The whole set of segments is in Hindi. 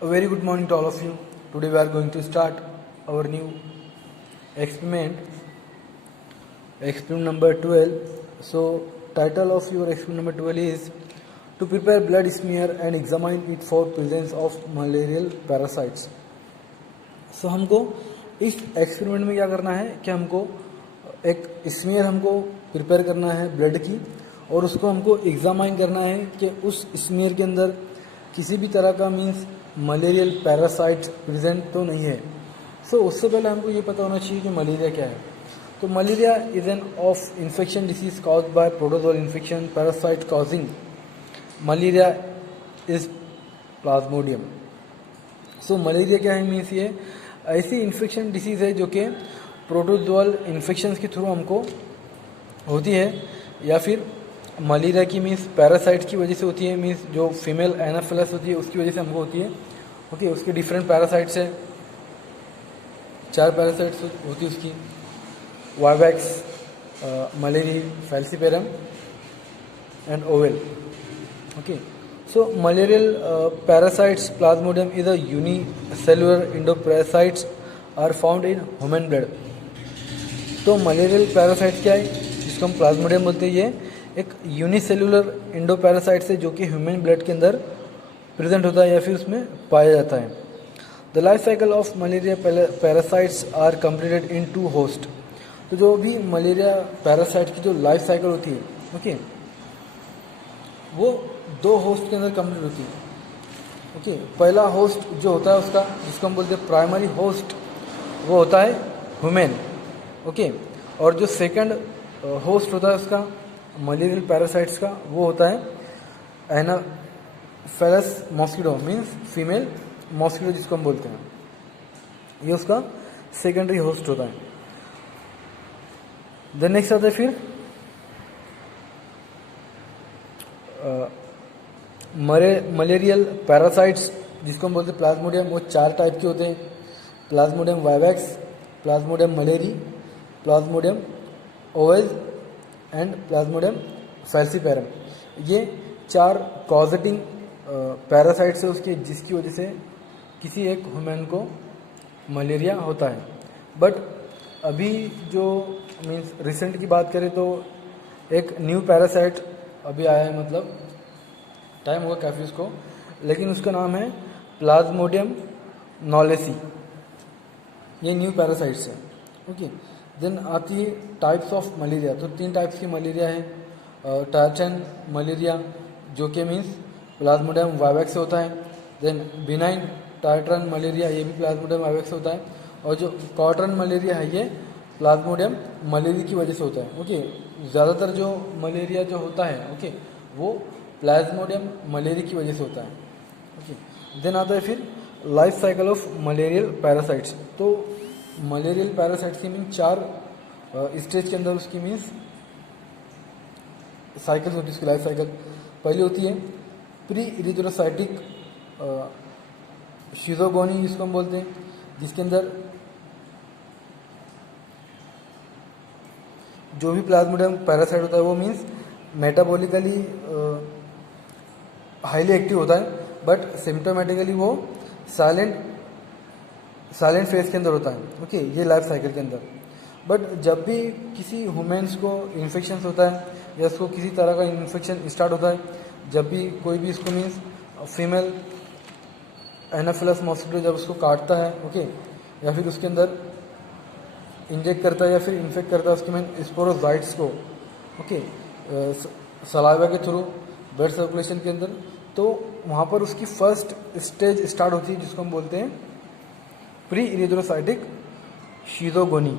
A very good morning to all of you. Today we are going to start our new experiment, experiment number 12. So title of your experiment number 12 is to prepare blood smear and examine it for presence of malarial parasites. So हमको इस एक्सपेरिमेंट में क्या करना है कि हमको एक स्मीयर हमको प्रिपेयर करना है ब्लड की और उसको हमको एग्जामाइन करना है कि उस स्मीयर के अंदर किसी भी तरह का मीन्स मलेरियल पैरासाइट प्रेजेंट तो नहीं है। सो उससे पहले हमको ये पता होना चाहिए कि मलेरिया क्या है। तो malaria is an of infection disease caused by protozoal infection parasite causing malaria is Plasmodium. So malaria क्या है मीन्स ये ऐसी इन्फेक्शन डिसीज़ है जो कि प्रोटोजोअल इन्फेक्शन के थ्रू हमको होती है या फिर मलेरिया की मीन्स पैरासाइट की वजह से होती है, मीन्स जो फीमेल एनाफिलस होती है उसकी वजह से हमको होती है। ओके, उसके डिफरेंट पैरासाइट्स है, 4 पैरासाइट्स होती है उसकी, vivax, malariae, falciparum and oval. Okay, so malarial parasites plasmodium is a unicellular endoparasites are found in human blood। तो मलेरियल पैरासाइट क्या है जिसको हम प्लाज्मोडियम बोलते हैं, ये एक यूनिसेलुलर एंडोपैरासाइट्स है जो कि ह्यूमन ब्लड के अंदर प्रेजेंट होता है या फिर उसमें पाया जाता है। The life cycle of malaria parasites are completed in 2 host. तो जो भी मलेरिया पैरासाइट की जो लाइफ साइकिल होती है, ओके, वो 2 होस्ट के अंदर कंप्लीट होती है। ओके, पहला होस्ट जो होता है उसका जिसको हम बोलते हैं प्राइमरी होस्ट, वो होता है ह्यूमन। ओके, और जो सेकंड होस्ट होता है उसका मलेरियल पैरासाइट्स का, वो होता है Anopheles mosquito means female mosquito जिसको हम बोलते हैं, ये उसका सेकेंडरी होस्ट होता है। देन नेक्स्ट आता है फिर मलेरियल पैरासाइट्स जिसको हम बोलते हैं प्लाज्मोडियम, वो 4 टाइप के होते हैं, Plasmodium vivax, Plasmodium malariae, Plasmodium oval and Plasmodium falciparum. ये 4 कॉजेटिंग पैरासाइट्स है उसकी, जिसकी वजह से किसी एक ह्यूमन को मलेरिया होता है। बट अभी जो मीन्स रिसेंट की बात करें तो एक न्यू पैरासाइट अभी आया है, मतलब टाइम होगा काफ़ी उसको, लेकिन उसका नाम है प्लाज्मोडियम नॉलेसी। ये न्यू पैरासाइट्स है। ओके, देन आती है टाइप्स ऑफ मलेरिया। तो 3 टाइप्स की मलेरिया है। टार्चन मलेरिया जो कि मीन्स प्लाज्मोडियम वाइवैक्स से होता है। देन बिनाइन टार्टरन मलेरिया, ये भी प्लाज्मोडियम वाइवैक्स से होता है। और जो कॉटरन मलेरिया है ये प्लाज्मोडियम मलेरी की वजह से होता है। ओके, ज़्यादातर जो मलेरिया जो होता है, ओके, वो प्लाज्मोडियम मलेरी की वजह से होता है। ओके, देन आता है फिर life cycle of malarial parasites. तो मलेरियल पैरासाइट्स की मीन्स 4 स्टेज के अंदर उसकी मीन्स साइकिल्स होती है उसकी लाइफ साइकिल। पहली होती है प्री इरिथ्रोसाइटिक शिजोगोनी जिसको हम बोलते हैं, जिसके अंदर जो भी प्लाज्मोडियम पैरासाइट होता है वो मीन्स मेटाबॉलिकली हाईली एक्टिव होता है, बट सिम्टोमेटिकली वो साइलेंट फेज के अंदर होता है। ओके, ये लाइफ साइकिल के अंदर। बट जब भी किसी ह्यूमन्स को इन्फेक्शन होता है या उसको किसी तरह का इन्फेक्शन स्टार्ट होता है, जब भी कोई भी इसको मीन्स फीमेल एनाफिलस मॉस्किटो जब उसको काटता है, ओके, या फिर उसके अंदर इंजेक्ट करता है या फिर इन्फेक्ट करता है उसके मीन स्पोरोजाइट्स को, ओके, सलाइवा के थ्रू ब्लड सर्कुलेशन के अंदर, तो वहाँ पर उसकी फर्स्ट स्टेज स्टार्ट होती है जिसको हम बोलते हैं प्री इरिथ्रोसाइटिक शिजोगोनी।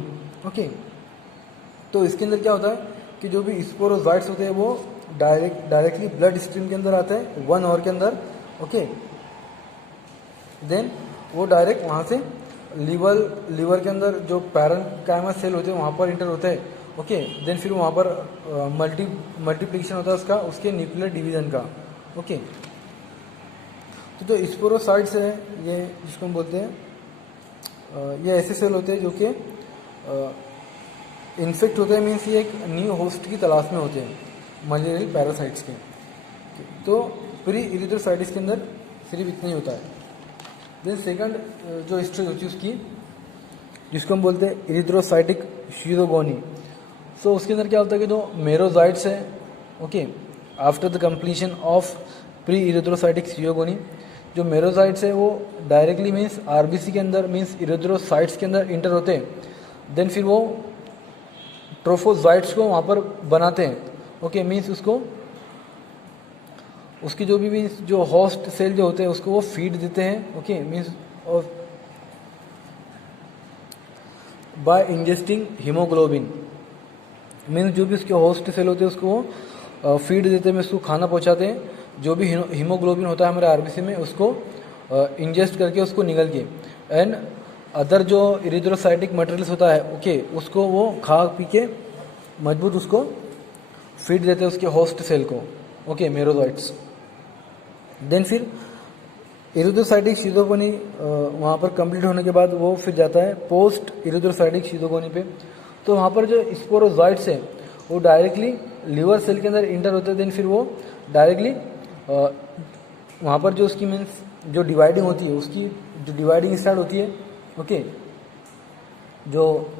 ओके, तो इसके अंदर क्या होता है कि जो भी स्पोरोजाइट्स होते हैं वो डायरेक्टली ब्लड स्ट्रीम के अंदर आते हैं 1 आवर के अंदर। ओके, देन वो डायरेक्ट वहाँ से लीवर के अंदर जो पैरेन्काइमा सेल होते हैं वहाँ पर इंटर होते हैं। ओके, देन फिर वहाँ पर मल्टीप्लिकेशन होता है उसके न्यूक्लियर डिवीजन का। ओके, तो जो स्पोरोसाइट्स है ये जिसको हम बोलते हैं, ये ऐसे सेल होते हैं जो कि इन्फेक्ट होते हैं, मीन्स ये एक न्यू होस्ट की तलाश में होते हैं मलेरियल पैरासाइट्स के। तो प्री इरिथ्रोसाइटिस के अंदर सिर्फ इतना ही होता है। देन सेकंड जो स्टेज होती है उसकी, जिसको हम बोलते हैं इरिथ्रोसाइटिक शीरोगोनी। सो उसके अंदर क्या होता है कि जो मेरोजाइट्स है, okay, after the completion of pre erythrocytic schizogony, जो मेरोजाइट्स है वो डायरेक्टली मीन्स आरबीसी के अंदर मीन्स इरिथ्रोसाइट्स के अंदर इंटर होते हैं, देन फिर वो ट्रोफोजाइट्स को वहाँ पर बनाते हैं, ओके, मीन्स उसको उसकी जो भी मीन्स जो होस्ट सेल जो होते हैं उसको वो फीड देते हैं, ओके, मीन्स और बाय इंजेस्टिंग हीमोग्लोबिन, मीन्स जो भी उसके होस्ट सेल होते हैं उसको वो फीड देते हैं, मीन्स उसको खाना पहुंचाते हैं, जो भी हीमोग्लोबिन होता है हमारे आरबीसी में उसको इंजेस्ट करके उसको निगल के, एंड अदर जो इरिथ्रोसाइटिक मटेरियल्स होता है, ओके, उसको वो खा पी के मजबूत उसको फीड देते हैं उसके होस्ट सेल को, ओके, मेरोजाइट्स। देन फिर इरिथ्रोसाइटिक शीरोगोनी वहाँ पर कंप्लीट होने के बाद वो फिर जाता है पोस्ट इरिथ्रोसाइटिक शीरोगोनी पे। तो वहाँ पर जो स्पोरोजाइट्स है वो डायरेक्टली लीवर सेल के अंदर इंटर होते हैं, देन फिर वो डायरेक्टली वहाँ पर जो उसकी मीन्स जो डिवाइडिंग होती है उसकी जो डिवाइडिंग स्टार्ट होती है, ओके, जो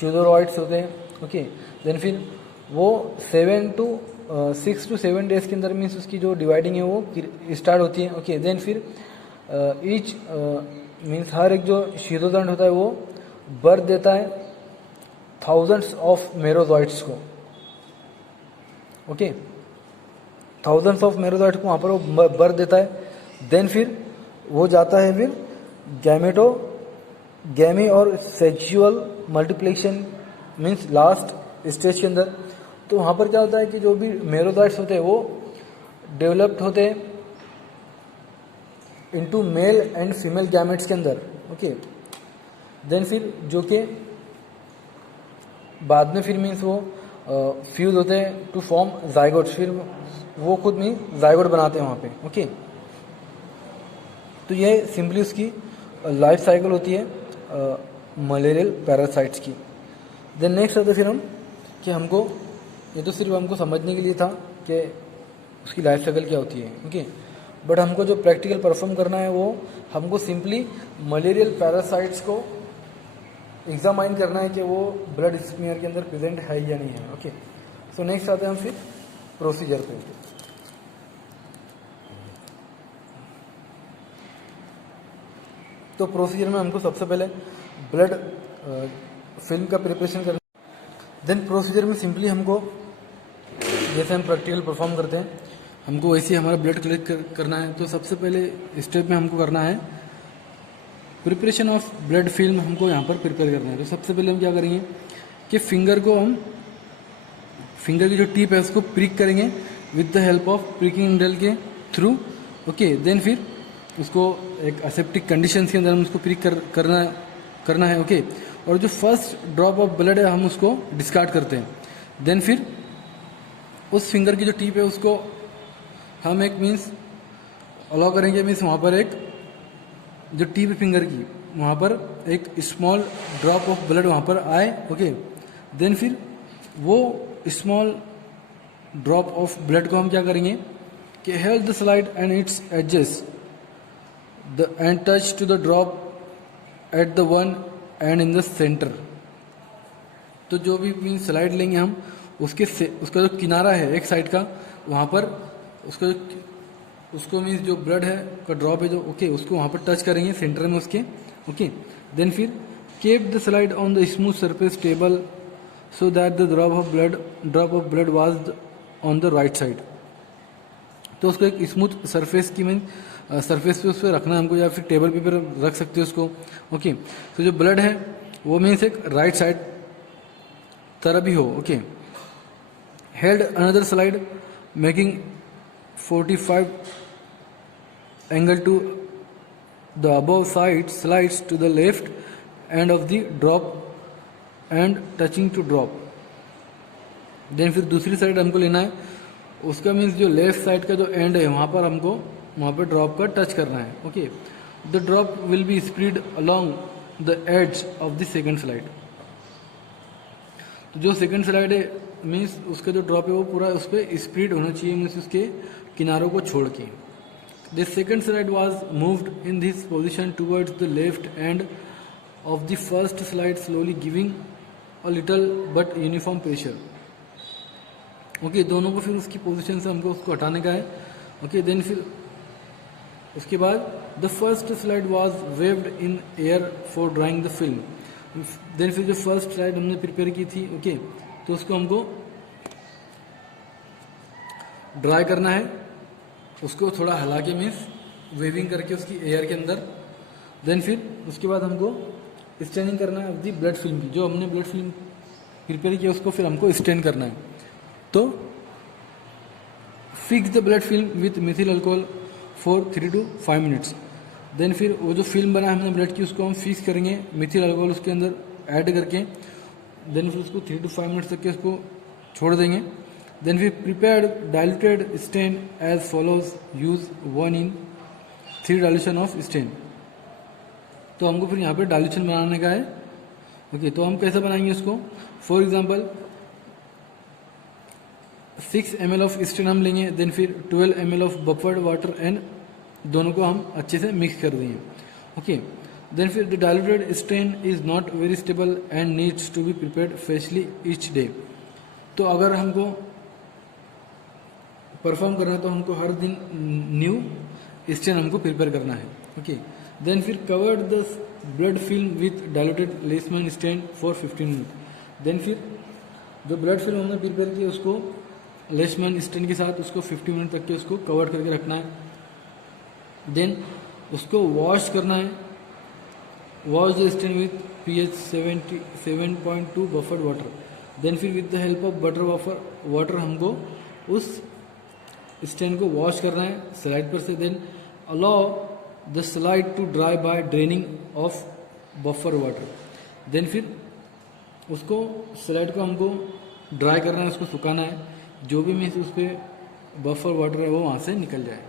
शीरोरॉइड्स होते हैं, ओके, देन फिर वो 6 to 7 डेज के अंदर मीन्स उसकी जो डिवाइडिंग है वो स्टार्ट होती है, ओके, देन फिर ईच मीन्स हर एक जो शीरोदंड होता है वो बर्थ देता है थाउजेंड्स ऑफ मेरोजॉइट्स को, ओके, थाउजेंड्स ऑफ मेरोजॉइट्स को वहाँ पर वो बर्थ देता है, देन फिर वो जाता है फिर गैमी और sexual multiplication means last stage के अंदर। तो वहाँ पर क्या होता है कि जो भी मेरोजाइट्स होते हैं वो डेवलप्ड होते हैं into male and female gametes के अंदर, ओके, देन फिर जो कि बाद में फिर मीन्स वो फ्यूज होते हैं टू फॉर्म जाइगोट, फिर वो खुद में जाइगोट बनाते हैं वहाँ पे, ओके। तो ये सिंपली उसकी लाइफ साइकिल होती है मलेरियल पैरासाइट्स की। देन नेक्स्ट आता है फिर हम कि हमको ये तो सिर्फ हमको समझने के लिए था कि उसकी लाइफ साइकिल क्या होती है, ओके, बट हमको जो प्रैक्टिकल परफॉर्म करना है वो हमको सिंपली मलेरियल पैरासाइट्स को एग्जामाइन करना है कि वो ब्लड स्मीयर के अंदर प्रेजेंट है या नहीं है, ओके। सो नेक्स्ट आते हैं हम फिर प्रोसीजर पे। तो प्रोसीजर में हमको सबसे पहले ब्लड फिल्म का प्रिपरेशन करना, देन प्रोसीजर में सिंपली हमको जैसे हम प्रैक्टिकल परफॉर्म करते हैं हमको वैसे ही हमारा ब्लड कलेक्ट करना है। तो सबसे पहले स्टेप में हमको करना है प्रिपरेशन ऑफ ब्लड फिल्म, हमको यहाँ पर प्रिपेयर करना है। तो सबसे पहले हम क्या करेंगे कि फिंगर की जो टिप है उसको प्रिक करेंगे with the help of pricking needle के थ्रू, ओके, देन फिर उसको एक असेप्टिक कंडीशंस के अंदर हम उसको प्रिक करना है, ओके, और जो फर्स्ट ड्रॉप ऑफ ब्लड है हम उसको डिस्कार्ड करते हैं। देन फिर उस फिंगर की जो टिप है उसको हम एक मीन्स अलाउ करेंगे, मीन्स वहाँ पर एक जो टिप फिंगर की वहाँ पर एक स्मॉल ड्रॉप ऑफ ब्लड वहाँ पर आए, ओके, देन फिर वो स्मॉल ड्रॉप ऑफ ब्लड को हम क्या करेंगे कि held the slide and its adjust and touch to the drop at the one end in the centre. तो जो भी मीन्स स्लाइड लेंगे हम उसका जो किनारा है एक साइड का वहाँ पर उसको मीन्स जो ब्लड है का ड्रॉप है जो, ओके, उसको वहाँ पर टच करेंगे सेंटर में उसके, ओके, देन फिर keep the slide on the smooth surface table so that the drop of blood was on the right side. तो उसको एक स्मूथ सरफेस की मीन सरफेस पे उस पर रखना है हमको, या फिर टेबल पे रख सकते हो उसको, ओके। तो जो ब्लड है वो मीन्स एक राइट साइड तरह भी हो, okay. Held another slide making 45 angle to the above side slides to the left end of the drop and touching to drop। Then फिर दूसरी साइड हमको लेना है, उसका मीन्स जो लेफ्ट साइड का जो एंड है वहाँ पर हमको वहाँ पर ड्रॉप का टच करना है, okay. The drop will be spread along the edge of the second slide. तो जो सेकंड स्लाइड है मीन्स उसका जो ड्रॉप है वो पूरा उस पर स्प्रेड होना चाहिए, मीन्स उसके किनारों को छोड़ के। The second slide was moved in this position towards the left end of the first slide, slowly giving a little but uniform pressure. Okay दोनों को फिर उसकी पोजीशन से हमको उसको हटाने का है. ओके देन फिर उसके बाद the first slide was waved in air for drawing the film. Then फिर जो फर्स्ट स्लाइड हमने प्रिपेयर की थी ओके तो उसको हमको ड्राई करना है, उसको थोड़ा हिला के मीन्स वेविंग करके उसकी एयर के अंदर. देन फिर उसके बाद हमको स्टेनिंग करना है दी ब्लड फिल्म की. जो हमने ब्लड फिल्म प्रिपेयर किया उसको फिर हमको स्टेन करना है. तो fix the blood film with methyl alcohol for 3 to 5 minutes. Then फिर वो जो फिल्म बना है हमने ब्लड की उसको हम फिक्स करेंगे मिथिल अल्कोहल उसके अंदर ऐड करके. देन फिर उसको 3 to 5 मिनट्स तक के उसको छोड़ देंगे. देन फिर prepared diluted stain as follows. Use 1:3 dilution of stain. तो हमको फिर यहाँ पे डाइल्यूशन बनाने का है. ओके तो हम कैसे बनाएंगे उसको. For example 6 ml of stain हम लेंगे. देन फिर 12 ml of buffered water and दोनों को हम अच्छे से मिक्स कर देंगे. ओके देन फिर the diluted stain is not very stable and needs to be prepared freshly each day. तो अगर हमको परफॉर्म करना है तो हमको हर दिन न्यू स्टेन हमको प्रिपेयर करना है. ओके देन फिर covered the blood film with diluted Leishman stain for 15 minute. Then फिर जो ब्लड फिल्म हमने प्रिपेयर की उसको लेसमैन स्टेन के साथ उसको 50 मिनट तक के उसको कवर करके रखना है. देन उसको वॉश करना है. Wash the stain with pH 7.2 buffered water. Then फिर with the help of buffer water हमको उस स्टेन को वॉश करना है स्लाइड पर से. Then allow the slide to dry by draining of buffer water. Then फिर उसको स्लाइड को हमको ड्राई करना है, उसको सुखाना है. जो भी मीन्स उस पर बफर वाटर है वो वहाँ से निकल जाए.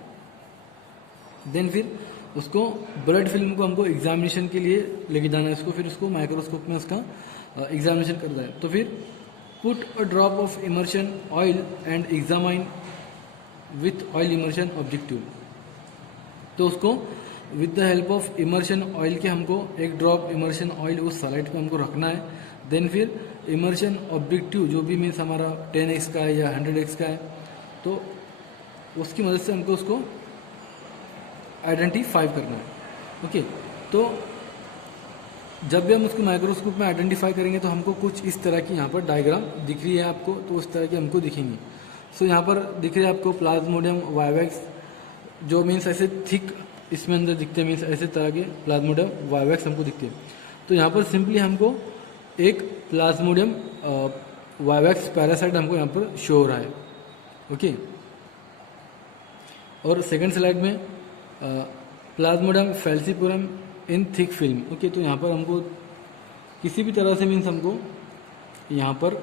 देन फिर उसको ब्लड फिल्म को हमको एग्जामिनेशन के लिए लेके जाना है. उसको फिर उसको माइक्रोस्कोप में उसका एग्जामिनेशन करना है. तो फिर put a drop of immersion oil and examine with oil immersion objective. तो उसको with the help of immersion oil के हमको एक ड्रॉप इमर्शन ऑयल उस स्लाइड पे हमको रखना है. देन फिर इमर्शन ऑब्जेक्टिव जो भी मीन्स हमारा 10x का है या 100x का है तो उसकी मदद से हमको उसको आइडेंटिफाई करना है. ओके तो जब भी हम उसको माइक्रोस्कोप में आइडेंटिफाई करेंगे तो हमको कुछ इस तरह की यहाँ पर डायग्राम दिख रही है आपको. तो उस तरह की हमको दिखेंगी. सो यहाँ पर दिख रही है आपको प्लाज्मोडियम वाइवैक्स जो मीन्स ऐसे थिक इसमें अंदर दिखते हैं. मीन्स ऐसे तरह के प्लाज्मोडियम वाइवैक्स हमको दिखते हैं. तो यहाँ पर सिंपली हमको एक प्लाज्मोडियम वाइवैक्स पैरासाइट हमको यहाँ पर शो हो रहा है. ओके और सेकंड स्लाइड में Plasmodium falciparum in thick film. Okay तो यहाँ पर हमको किसी भी तरह से मीन्स हमको यहाँ पर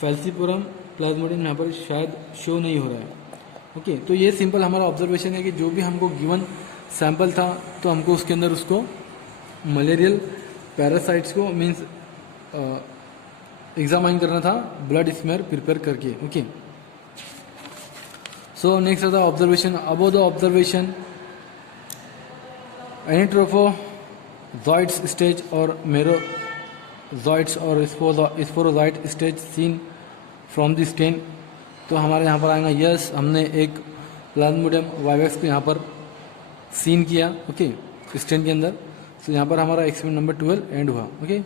फैल्सीपुरम प्लाज्मोडियम यहाँ पर शायद शो नहीं हो रहा है. ओके तो ये सिंपल हमारा ऑब्जर्वेशन है कि जो भी हमको गिवन सैंपल था तो हमको उसके अंदर उसको मलेरियल पैरासाइट्स को मीन्स एग्जामाइन करना था ब्लड स्मेयर प्रिपेयर करके. ओके सो नेक्स्ट था observation. About the observation trophozoites stage और मेरोजॉइट्स और sporozoite stage seen from the stain. तो हमारे यहाँ पर आएगा यस हमने एक प्लाज्मोडियम वाइवैक्स को यहाँ पर सीन किया. ओके स्टेन के अंदर. तो यहाँ पर हमारा एक्सपेरिमेंट नंबर 12 एंड हुआ. ओके